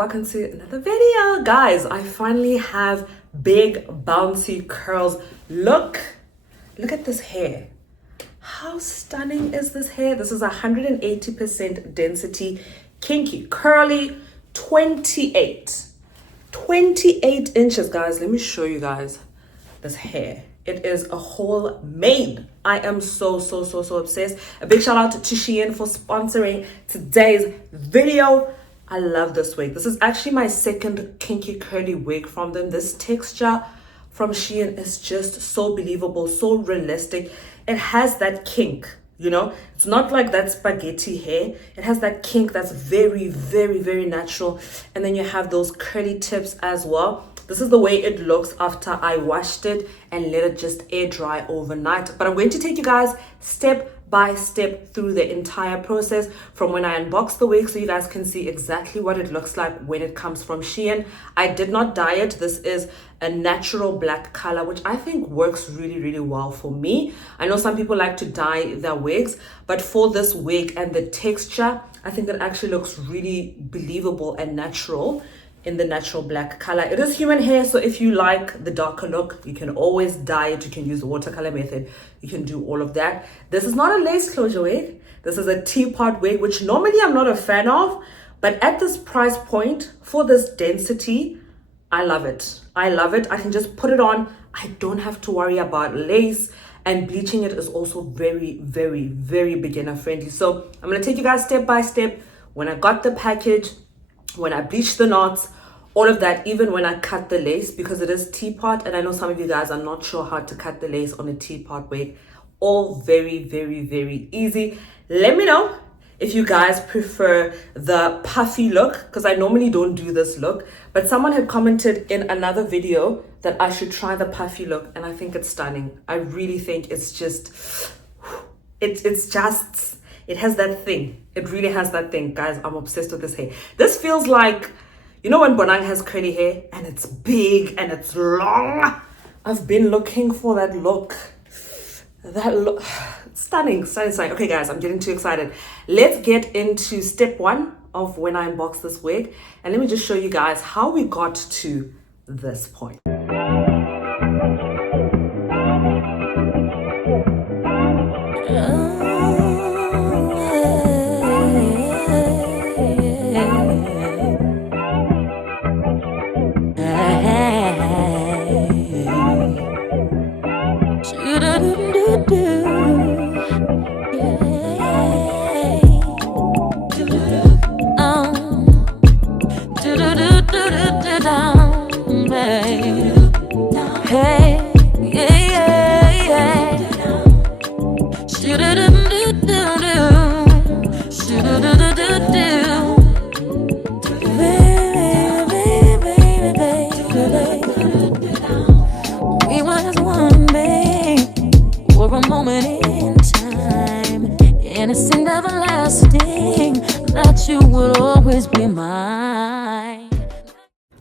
welcome to another video. Guys, I finally have big bouncy curls. Look at this hair. How stunning is this hair? This is 180% density kinky curly 28 inches. Guys, let me show you guys this hair. It is a whole mane. I am so obsessed. A big shout out to SHEIN for sponsoring today's video. I love this wig. This is actually my second kinky curly wig from them. This texture from SHEIN is just so believable, so realistic. It has that kink, you know? It's not like that spaghetti hair. It has that kink that's very natural. And then you have those curly tips as well. This is the way it looks after I washed it and let it just air dry overnight. But I'm going to take you guys step by step through the entire process from when I unbox the wig so you guys can see exactly what it looks like when it comes from SHEIN. I did not dye it. This is a natural black color, which I think works really well for me. I know some people like to dye their wigs, but for this wig and the texture, I think it actually looks really believable and natural in the natural black color. It is human hair, so if you like the darker look, you can always dye it. You can use the watercolor method. You can do all of that. This is not a lace closure wig. This is a teapot wig, which normally I'm not a fan of, but at this price point, for this density, I love it. I love it. I can just put it on. I don't have to worry about lace, and bleaching it is also very beginner friendly. So I'm gonna take you guys step by step. When I got the package, when I bleached the knots, all of that, even when I cut the lace, because it is teapot, and I know some of you guys are not sure how to cut the lace on a teapot wig. All very easy. Let me know if you guys prefer the puffy look, because I normally don't do this look, but someone had commented in another video that I should try the puffy look, and I think it's stunning. I really think it's just, it has that thing. It really has that thing. Guys, I'm obsessed with this hair. This feels like, you know when Bonang has curly hair and it's big and it's long? I've been looking for that look. That look. Stunning. Okay, guys, I'm getting too excited. Let's get into step one of when I unbox this wig. And let me just show you guys how we got to this point.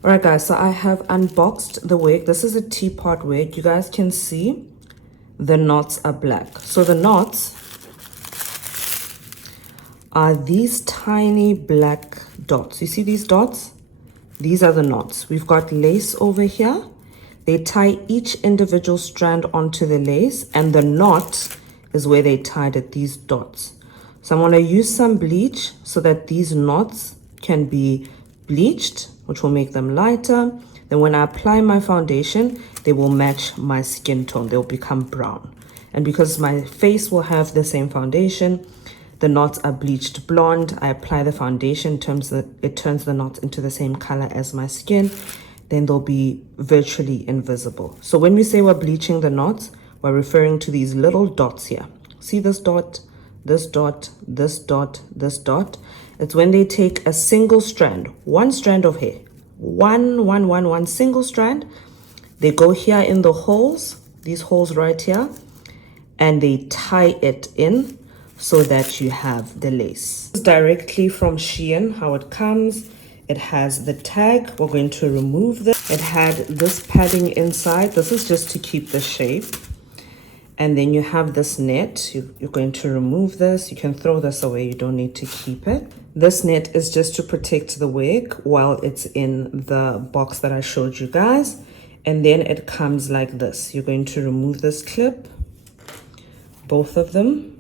Alright guys, so I have unboxed the wig. This is a teapot wig. You guys can see the knots are black. So the knots are these tiny black dots. You see these dots? These are the knots. We've got lace over here. They tie each individual strand onto the lace, and the knot is where they tied it, these dots. So I'm going to use some bleach so that these knots can be bleached, which will make them lighter. Then when I apply my foundation, they will match my skin tone. They'll become brown. And because my face will have the same foundation, the knots are bleached blonde. I apply the foundation, it turns the knots into the same color as my skin. Then they'll be virtually invisible. So when we say we're bleaching the knots, we're referring to these little dots here. See this dot, this dot, this dot, this dot. It's when they take a single strand, one strand of hair, one single strand. They go here in the holes, these holes right here, and they tie it in so that you have the lace. Directly from SHEIN, how it comes. It has the tag. We're going to remove this. It had this padding inside. This is just to keep the shape. And then you have this net. You're going to remove this. You can throw this away. You don't need to keep it. This net is just to protect the wig while it's in the box that I showed you guys. And then it comes like this. You're going to remove this clip, both of them.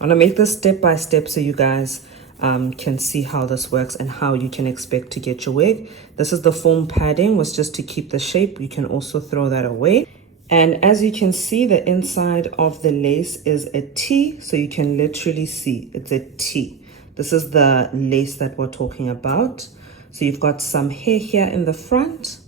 I'm gonna make this step by step so you guys can see how this works and how you can expect to get your wig. This is the foam padding, was just to keep the shape. You can also throw that away. And as you can see, the inside of the lace is a T, so you can literally see it's a T. This is the lace that we're talking about. So you've got some hair here in the front,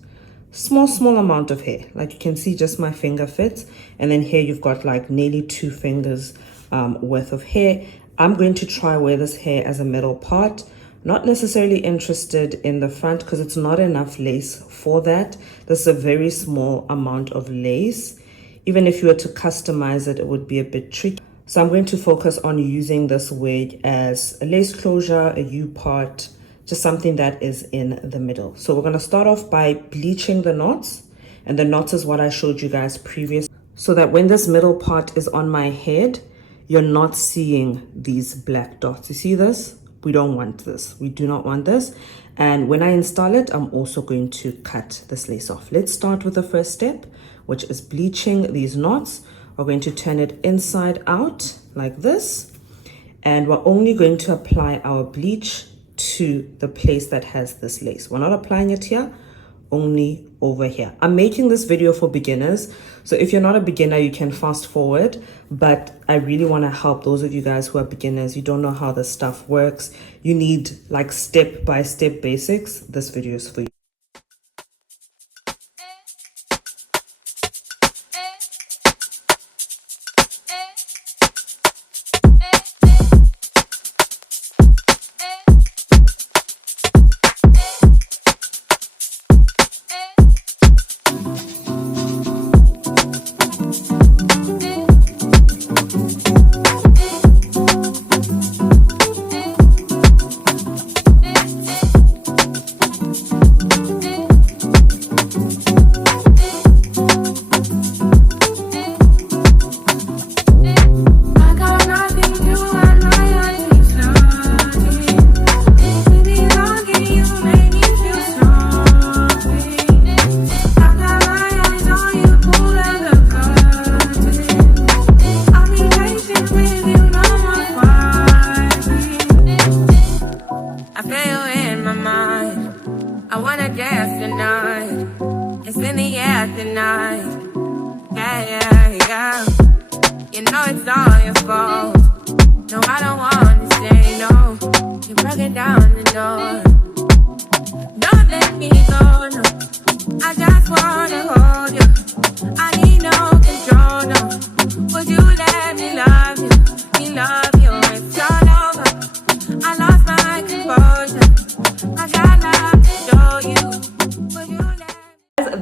small amount of hair. Like you can see, just my finger fits. And then here you've got like nearly 2 fingers worth of hair. I'm going to try wear this hair as a middle part. Not necessarily interested in the front because it's not enough lace for that. This is a very small amount of lace. Even if you were to customize it, it would be a bit tricky. So I'm going to focus on using this wig as a lace closure, a U part, just something that is in the middle. So we're going to start off by bleaching the knots. And the knots is what I showed you guys previously. So that when this middle part is on my head, you're not seeing these black dots. You see this? We don't want this. We do not want this. And when I install it, I'm also going to cut this lace off. Let's start with the first step, which is bleaching these knots. We're going to turn it inside out like this. And we're only going to apply our bleach to the place that has this lace. We're not applying it here, only over here. I'm making this video for beginners, so if you're not a beginner, you can fast forward, but I really want to help those of you guys who are beginners. You don't know how this stuff works, you need like step-by-step basics. This video is for you.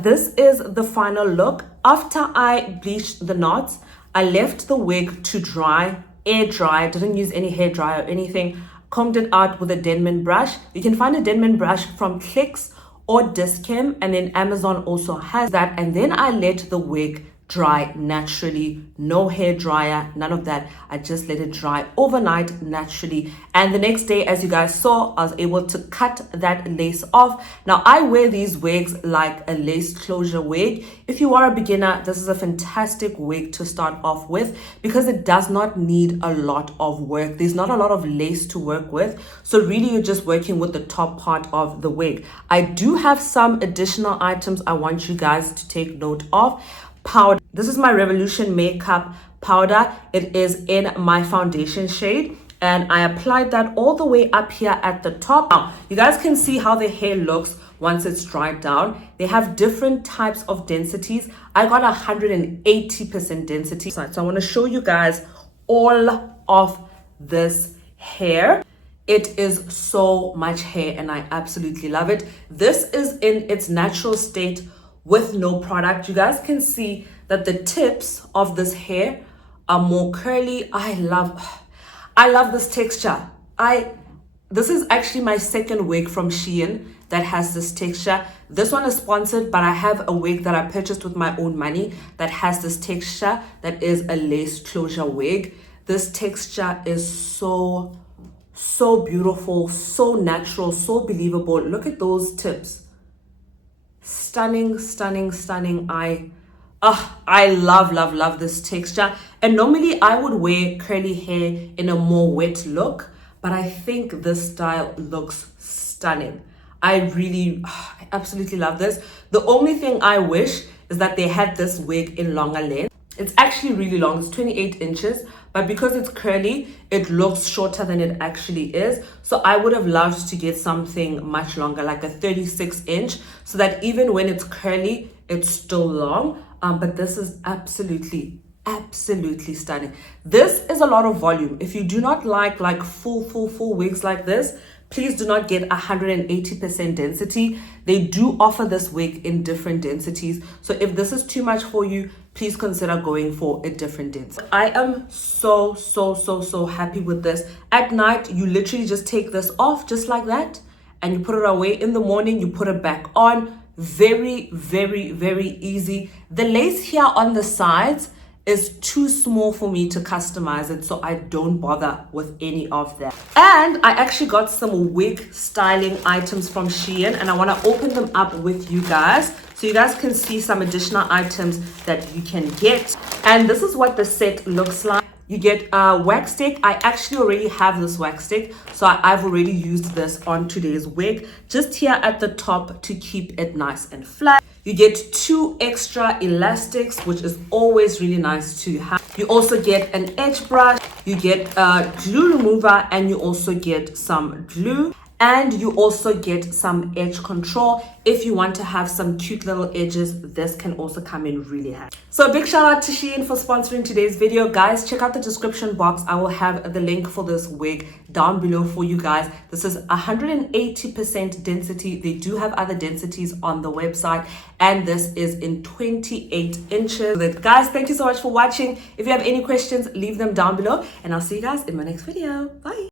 This is the final look. After I bleached the knots, I left the wig to dry, air dry, didn't use any hair dryer or anything, combed it out with a Denman brush. You can find a Denman brush from Clicks or Dischem, and then Amazon also has that. And then I let the wig dry naturally, no hair dryer, none of that. I just let it dry overnight naturally, and the next day, as you guys saw, I was able to cut that lace off. Now I wear these wigs like a lace closure wig. If you are a beginner, this is a fantastic wig to start off with because it does not need a lot of work. There's not a lot of lace to work with, so really you're just working with the top part of the wig. I do have some additional items I want you guys to take note of. Powder. This is my Revolution makeup powder. It is in my foundation shade, and I applied that all the way up here at the top. Now you guys can see how the hair looks once it's dried down. They have different types of densities. I got 180% density, so I want to show you guys all of this hair. It is so much hair and I absolutely love it. This is in its natural state with no product. You guys can see that the tips of this hair are more curly. I love this texture. I This is actually my second wig from SHEIN that has this texture. This one is sponsored, but I have a wig that I purchased with my own money that has this texture that is a lace closure wig. This texture is so beautiful, so natural, so believable. Look at those tips. Stunning, stunning, stunning. I love this texture. And normally I would wear curly hair in a more wet look, but I think this style looks stunning. I absolutely love this. The only thing I wish is that they had this wig in longer length. It's actually really long, it's 28 inches, but because it's curly, it looks shorter than it actually is. So I would have loved to get something much longer, like a 36 inch, so that even when it's curly, it's still long. But this is absolutely stunning. This is a lot of volume. If you do not like full wigs like this, please do not get 180% density. They do offer this wig in different densities. So if this is too much for you, please consider going for a different density. I am so happy with this. At night, you literally just take this off just like that and you put it away. In the morning, you put it back on. Very easy. The lace here on the sides is too small for me to customize it, so I don't bother with any of that. And I actually got some wig styling items from SHEIN, and I want to open them up with you guys so you guys can see some additional items that you can get. And this is what the set looks like. You get a wax stick. I actually already have this wax stick, so I've already used this on today's wig, just here at the top to keep it nice and flat. You get 2 extra elastics, which is always really nice to have. You also get an edge brush, you get a glue remover, and you also get some glue. And you also get some edge control. If you want to have some cute little edges, this can also come in really handy. So a big shout out to SHEIN for sponsoring today's video. Guys, check out the description box. I will have the link for this wig down below for you guys. This is 180% density. They do have other densities on the website. And this is in 28 inches. Guys, thank you so much for watching. If you have any questions, leave them down below. And I'll see you guys in my next video. Bye.